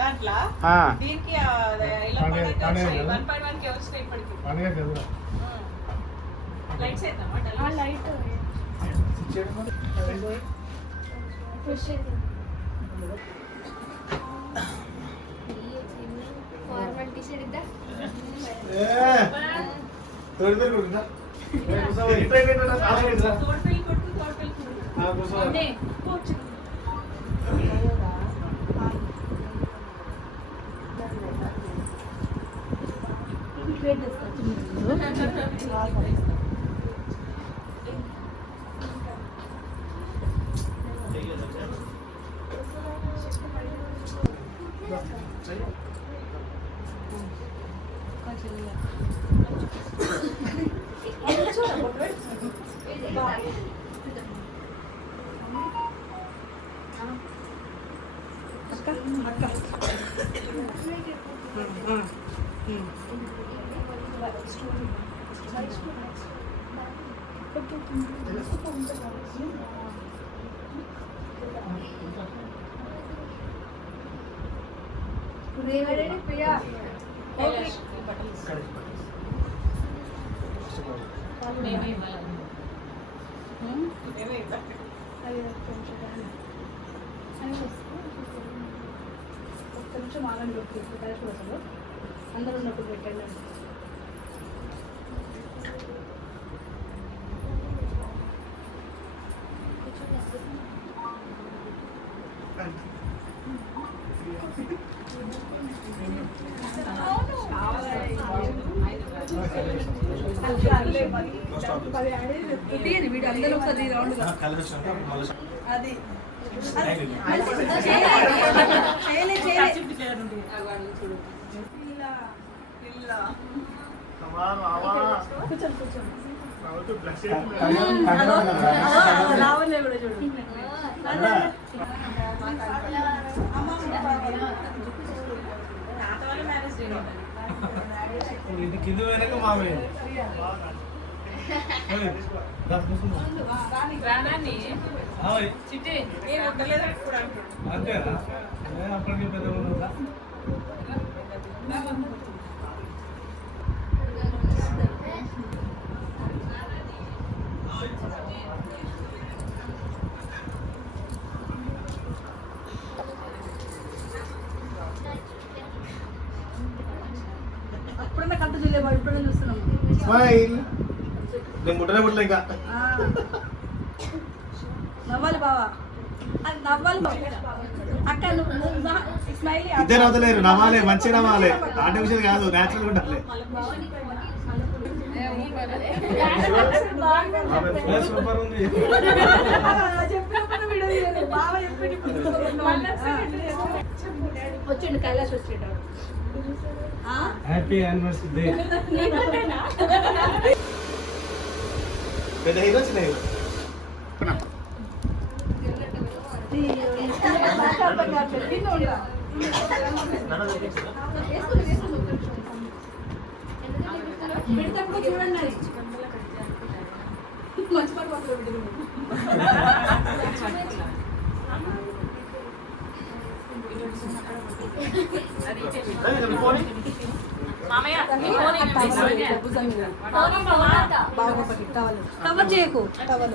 దాంట్లో దీనికి ఇలా 1.1 కే వస్తాయి ఇప్పటికి. లైట్స్ వేద్దామా? లైట్ ఫార్మల్ టీ షర్ట్ ఇద్దా తోడుపెల్లి కొడుతుందా? తోడుపెల్లి కొడుకు కొంచెం ఆగండి అందరూ ఉన్నప్పుడు పెట్టండి. వీడు అందరూ ఒకసారి రౌండ్ అది రావలే కూడా చూడు. ఇది కింద వెనక మామే అంతేనా అప్పటికే పెద్ద అప్పుడు నాకు అంత చూడలేదు, ఇప్పుడే చూస్తున్నాము. ఇంకా నవ్వాలి బావా, నవ్వాలి అక్క. స్మైలీ ఇద్దరు వదలేరు, నవ్వాలి, మంచి నవ్వాలి, ఆర్టిఫిషియల్ కాదు, న్యాచురల్ ఉండాలి. సూపర్ ఉంది. వచ్చిండు కైలాష్ వచ్చిండు. Happy anniversary day. పెద్ద హీరో చిన్న హీరో చూడండి మంచి పని టవల్ చేయకు, టవల్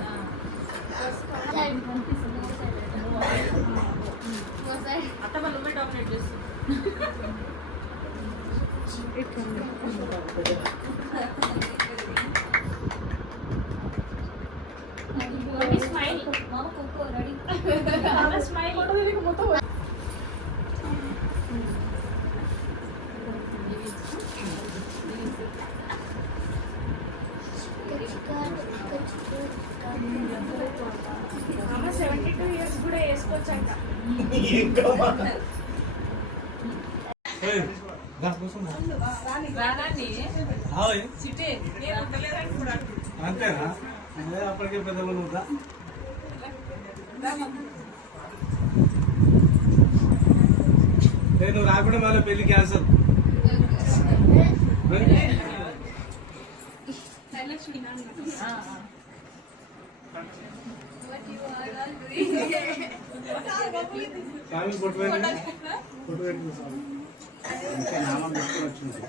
అమ్మ 72 ఇయర్స్ కూడా వేసుకోవచ్చంట. అంతేనా అప్పటికే పెద్ద నేను రాకుండా మళ్ళీ పెళ్లి క్యాన్సల్. Kami portfolio. నామం పెట్టుకుని వచ్చింది.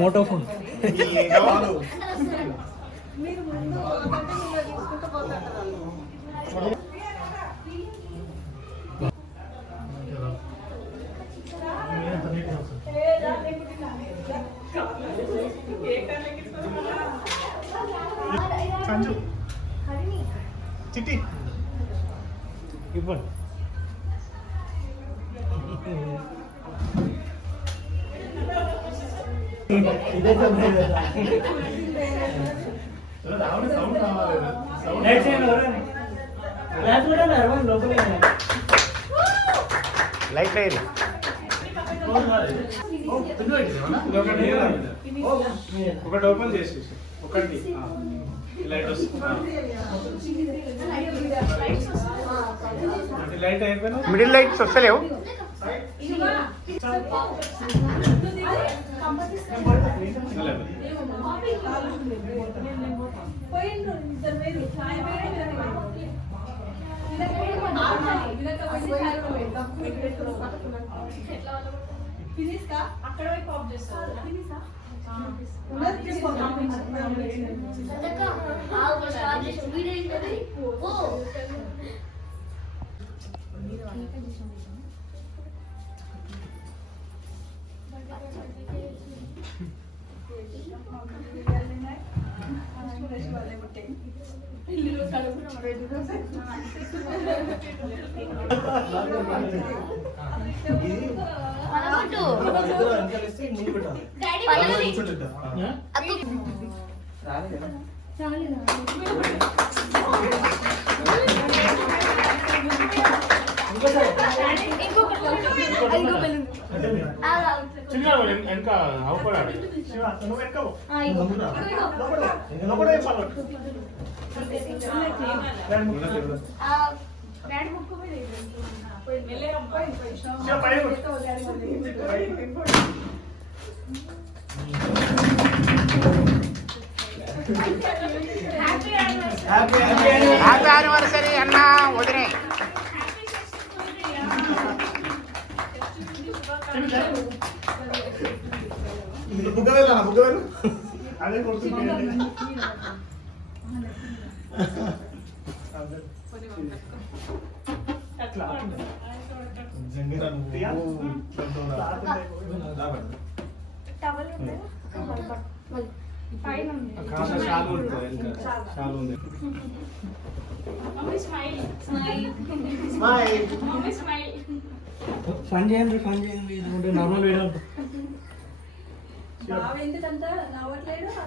మోటో ఫోన్ మీరు ముందు తీసుకుంటూ పోతారు. సంజు చిట్టి ఇవ్వండి. లైట్ అయ్యింది. ఒకటి ఓపెన్ చేసేసి ఒకటి లైట్ వస్తుంది. లైట్ అయిపోయినా మిడిల్ లైట్స్ వస్తలేవు. అక్కడ వైపు ఆఫ్ చేస్తారు. చిన్న వెనక అవపడాలి. హ్యాపీ యానివర్సరీ అన్న వదినే. బుగ్గవేలు అన్న బుగ్గవేలు అదే కొడుతుంది. ఫన్ చేయండి నార్మల్ వేయడం.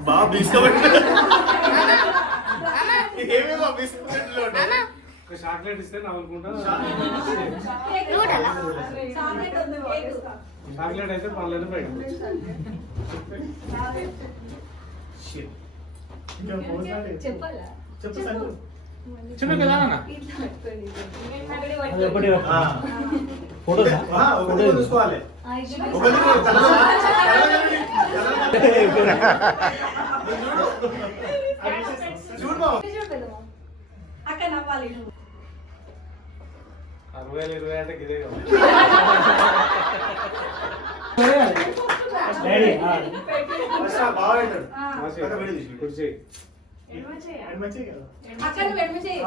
బాబు తీసుకోబెట్టి చాక్లెట్ ఇస్తే నవ్వుకుంటా. చాక్లెట్ అయితే పర్లేదు బయట. చిన్న కదా ఫోటో చూసుకోవాలి. అక్కడ నవ్వాలి. 60-20 అంటే ఇదే కదా. కుర్చీ అక్కడ వెడ్మ చేయి.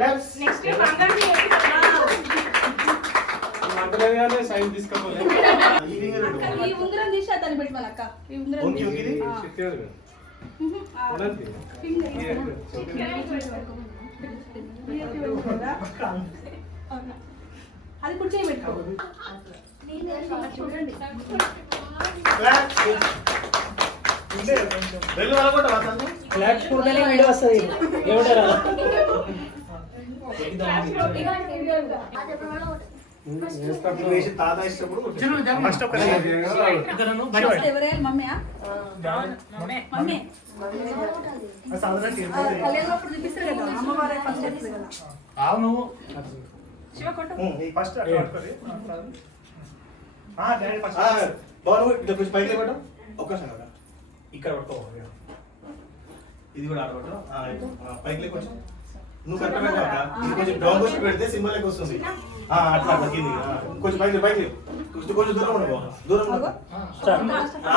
నెక్స్ట్ అంటలేదు కానీ సైన్ తీసుకోలేదు. ఈ ఉంగరం తీసి అతను పెట్టి మన అక్క ఈ ఉంగరం అది కుర్చీ పెట్టుకో. చూడండి వీడియో వస్తుంది. ఏమంటారా తాత ఇష్టప్పుడు ఎవరైనా మమ్మీయా మమ్మీ కళ్యాణప్పుడు చూపిస్తారు కదా అమ్మవారే ఫస్ట్ చేస్తారు కదా. అవును శివ కొట్టు. ఫస్ట్ అట్లా పట్టుకోరి డాడీ ఫస్ట్ బాబు ఇట్లా కొంచెం పైకి లేపడం ఒక్కసారి అలా. ఇక్కడ పట్టుకోవాలి ఇది కూడా ఆడబట్టు పైకి లే కొంచెం నువ్వు కరెక్ట్ పెట్టాక ఇది కొంచెం డౌన్ పోస్ట్ పెడితే సింబల్ లెక్క వస్తుంది అట్లా అట్లా కింది కొంచెం పైకి పైకి కొంచెం కొంచెం దూరం ఉండవు దూరం ఉండవు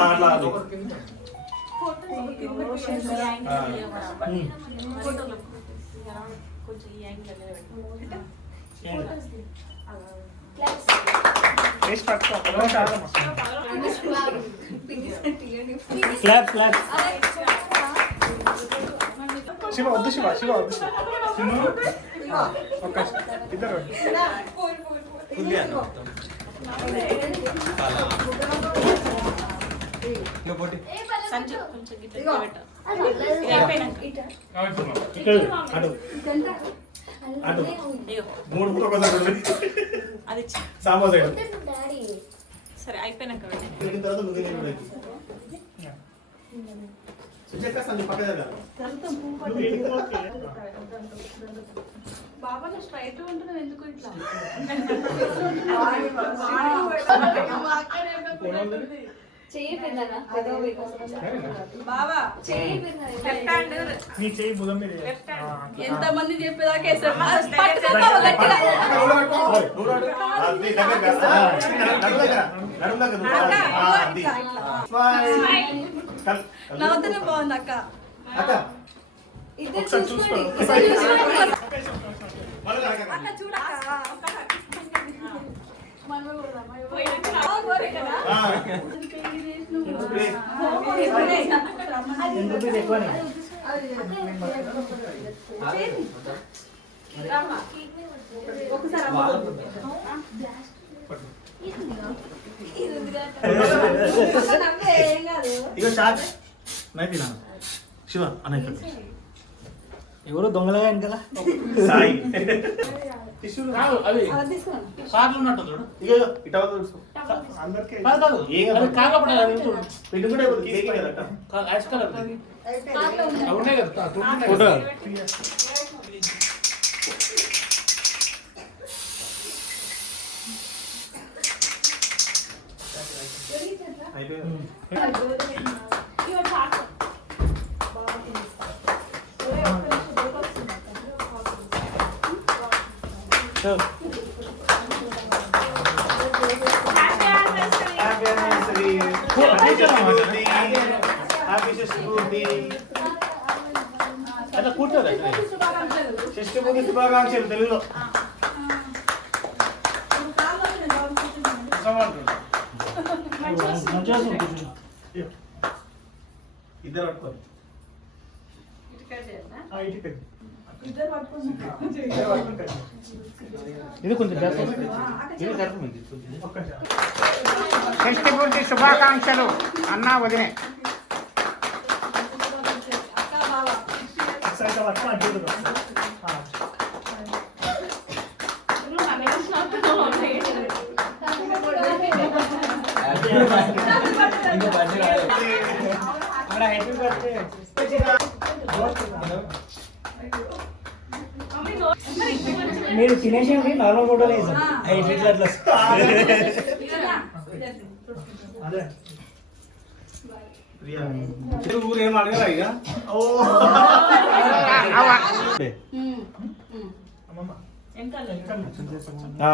అట్లా అది. కొంచెం ఈ యాంగిల్ వేసి పట్టుకో క్లాప్ క్లాప్ శివ వద్దు శివ శివ వద్దు ఒక్క ఇద్దరు సంచు కొంచెం గిట్ల పెట్టు. ఇది అయిపోయినాక అటు అటు ఇగో మూడు పూట ఒకసారి అది సాంబార్ సైడ్ సరే అయిపోయినాక పెట్టండి. పెట్టిన తర్వాత మిగిలిన సుజాత సంజు పక్కన బాబా స్ట్రైట్ ఉంటున్నావు ఎందుకు ఇట్లా చెయ్యి పెద్దగా బాబా చెయ్యి పెద్దగా లెఫ్ట్ హ్యాండ్ నీ చెయ్యి భుజం మీద లెఫ్ట్ హ్యాండ్ ఎంత మంది చెప్పేదాకా వేసారు నవ్వుతూనే బాగుంది అక్క ఇద్దరు చూసుకోండి అక్క చూడక్క ఇగో చాక్ నైతినా శివ అన్న ఎవరు దొంగలగా వెనకాల సాయి అవి కార్లు ఉన్నట్టు చూడు ఇగో ఇటవ చూసుకో అందరికీ కాదు కాదు అది కాకపోతే అది చూడు పెట్టుకుంటే కేక్ కదా యాష్ కలర్ అవి ఉన్నాయి కదా ఫోటో అట్లా కూర్చోదు షష్ఠపూర్తి శుభాకాంక్షలు తెలుగులో ఇద్దరు పట్టుకోండి ఇది కొంచెం ఇది జరుగుతుంది షష్ఠి పూర్తి శుభాకాంక్షలు అన్నా వదినే మీరు తినేసేయండి నార్మల్ ఫోటోలు వేసాం అదే ప్రియా ఊరు ఏం అడగరా ఇక ఓ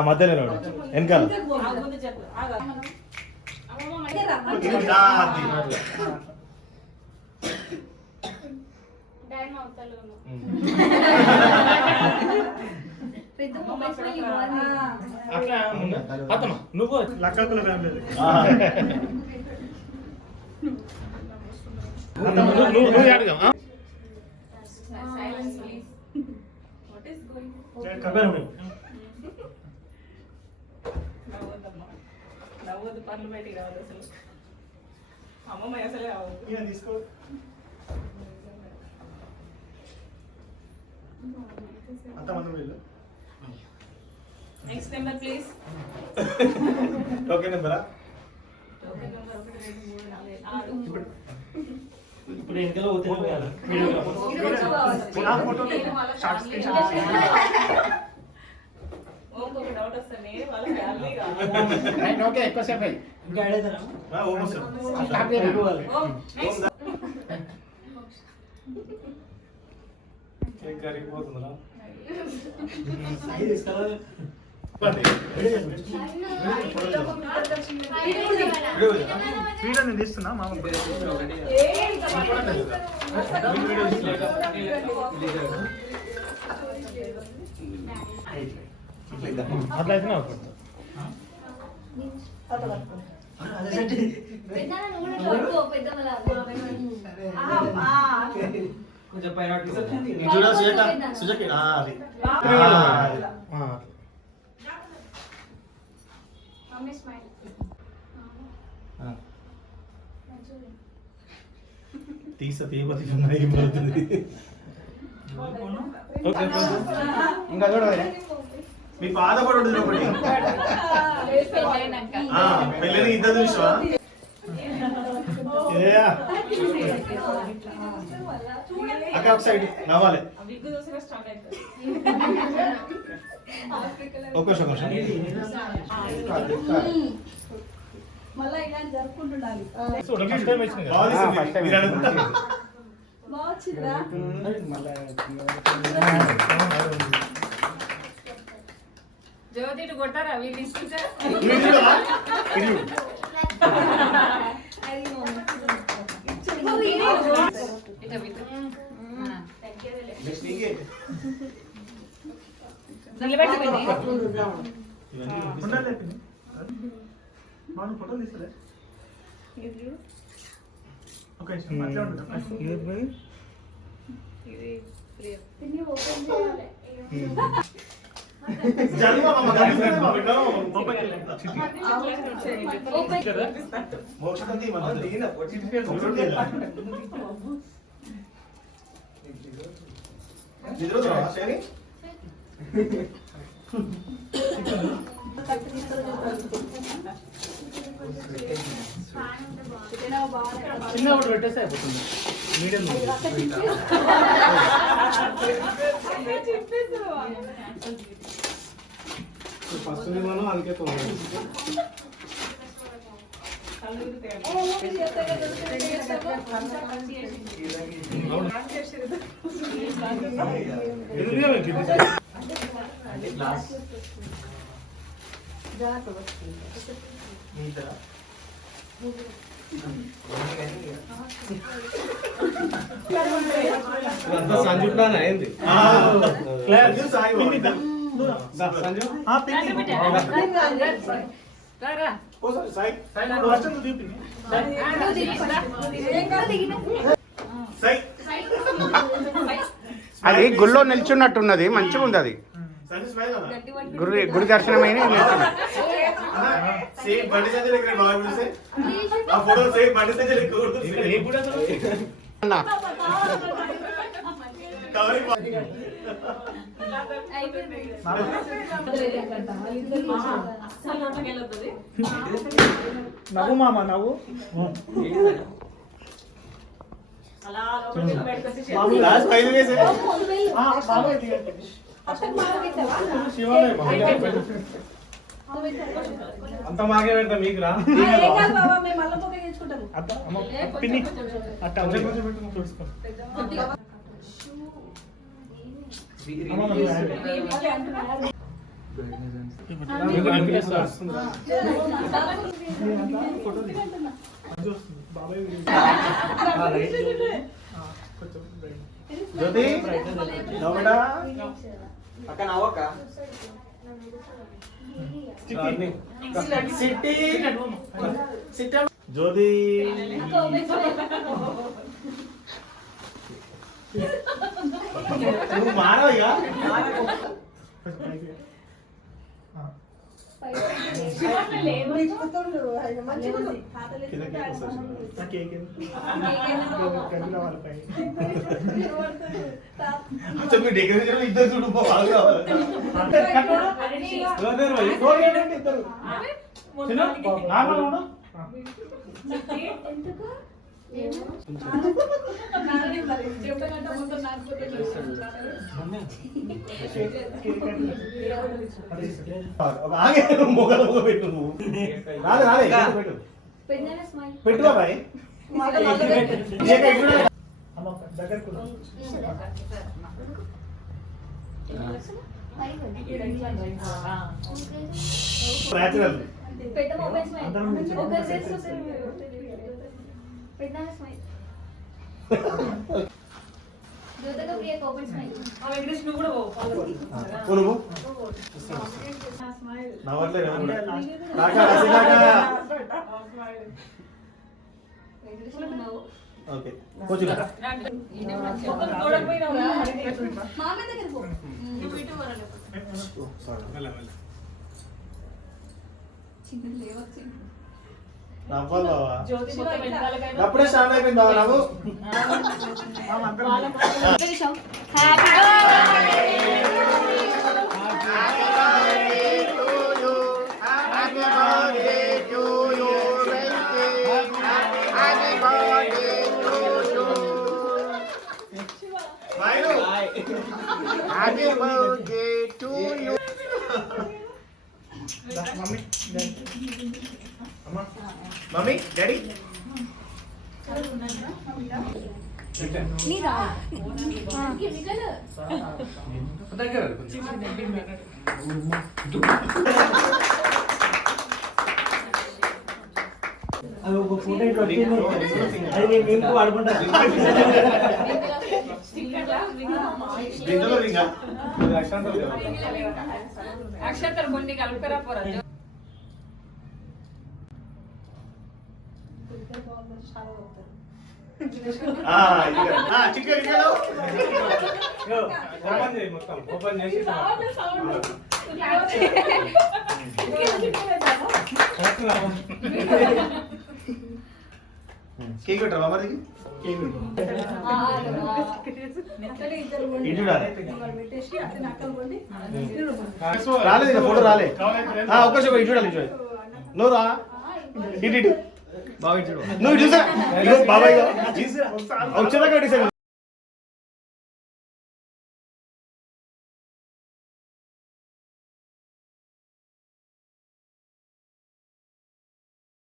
మధ్యలో వెనకాల అట్లా అత్తమ్మ నువ్వు లక్కకుల ఫ్యామిలీ నువ్వు అడగా Silence, please. What is going on? నవ్వొద్దమ్మా. నవ్వొద్దు, పనులు బయటికి రావద్దు అసలు. అమ్మమ్మ అసలే అవ్వదు. తీసుకో అంతమంది వీళ్ళు నెక్స్ట్ నెంబర్ ప్లీజ్. టోకెన్ నెంబరా టోకెన్ నెంబర్ 1 2 3 4 5 6. ఇప్పుడు ఎన్నికల్లో పోతే ఫోటో షార్ట్ స్క్రీన్ డౌట్ వస్తుంది వాళ్ళ ఫ్యామిలీ కాదు. రైట్ ఓకే ఎక్కువసేపు అయ్యి ఓం వస్తాం. స్టాప్ చేయండి. ఓం నెక్స్ట్ కేక్ కరిగిపోతుందిరా. వీడియో నేను తీస్తున్నా మామూలు అట్లా అయితే నాకు పెద్దమ్మ నువ్వు కూడా పడుకో, పెద్దమ్మలాగా. కొంచెం పైన చూడ సుజాత సుజకి అది మమ్మీ స్మైల్. తీయబోతుంది అయిపోతుంది. ఇంకా చూడవే మీ పాత కూడా ఉంటుంది ఒకటి. పెళ్ళైనాక పెళ్ళని ఇద్దరు చూసావా? అక్కడ ఒక సైడ్ నవ్వాలి. విగ్గు చూసినా స్టార్ట్ అవుతుంది. ఒక నిమిషం మళ్ళా ఇలాంటి జరుపుకుంటుండాలి. ఫస్ట్ టైం వచ్చింది కదా. బాగుంది మీరు అనుకుంటారు. బాగా వచ్చిందా? జ్యోతి ఇటు కొట్టారా వీళ్ళు ఇస్తుంటే నెక్స్ట్ నీకే. నిలబెట్టుకుని ఉండాలి మామూలు ఫోటో తీసుకోలే ఓకే అట్లే ఉంటుంది తిని ఓపెన్ చేయాలి. జన్మ మమ్మ గడిపితే మా బిడ్డ ఓపెన్ మోక్షతంతి మన దిగిన నిద్రపోతావా శని? చిన్న ఒకటి పెట్టేస్తే అయిపోతుంది మీడియం ఫస్ట్ మనం అందుకే తొందర సంజుట్టానా ఏంది సాయి సంజు సాయి సాయి అది గుళ్ళో నిల్చున్నట్టున్నది మంచిగా ఉంది అది సంజు స్మైల్ అన్న. గుడి దర్శనమైన సేమ్ బండి సంజయ్ దగ్గర బాగా చూస్తే ఆ ఫోటో సేమ్ బండి సంజయ్ లెక్క కొడుతుంది. ఏ గుడి అసలు? కవరింగ్ నవ్వు మామ నవ్వు అలా లోపలికి పెట్టుకొచ్చి లాస్ట్ ఫైవ్ వేసే శివాలయం అంత మాకే పెడతా మీకు రా పిన్ని అట్ట చూసుకో జ్యోతి నవ్వడా అక్క నవ్వక్క సిట్టి సిట్ జ్యోతి నువ్వు మారవయ్యా మీ డెకరేషన్ ఇద్దరు చూడు బాగా కావాలి నాన్నని మరి చెప్పగంట ముందు నాకుపోతే ఒక ఆగే మొగలు మొగ పెట్టు నువ్వు రాలే రాలే ఇక్కడ పెట్టు పెద్దనే స్మైల్ పెట్టు బాబాయ్ న్యాచురల్ పెద్ద మొబైల్ స్మైల్ ఒకరి చేస్తే పెద్దనే స్మైల్ జ్యోతిక ప్రియ ఓపెన్ స్మైల్ వెంకటేష్ నువ్వు కూడా పో నువ్వు నవ్వట్లేదు కాకా రసి కాకా ఓకే కూర్చో మామే దగ్గర పో చిన్న లేవచ్చు నవ్వాలి బావా జ్యోతి మొత్తం వెనకాలకైనా అప్పుడే స్టార్ట్ అయిపోయింది బావా నవ్వు happy birthday to you mummy daddy నీరా అది ఒక ఫోటో ఇట్లా అది నేను ఇంకో వాడుకుంటా దీంట్లో రింగా అక్షంతలు కొన్ని కలుపుకరా పోరా చికెన్ గిన్నెలు ఓపెన్ చేయి మొత్తం ఓపెన్ చేసి కేక్ పెట్టరా మరి ఇటు రాలేదు ఇక ఫోటో రాలే ఒక్కసేపు ఇటు చూడాలి ఇటు నువ్వు రా ఇటు ఇటు నువ్వు చూసా బాబాయ్ వచ్చేదాకా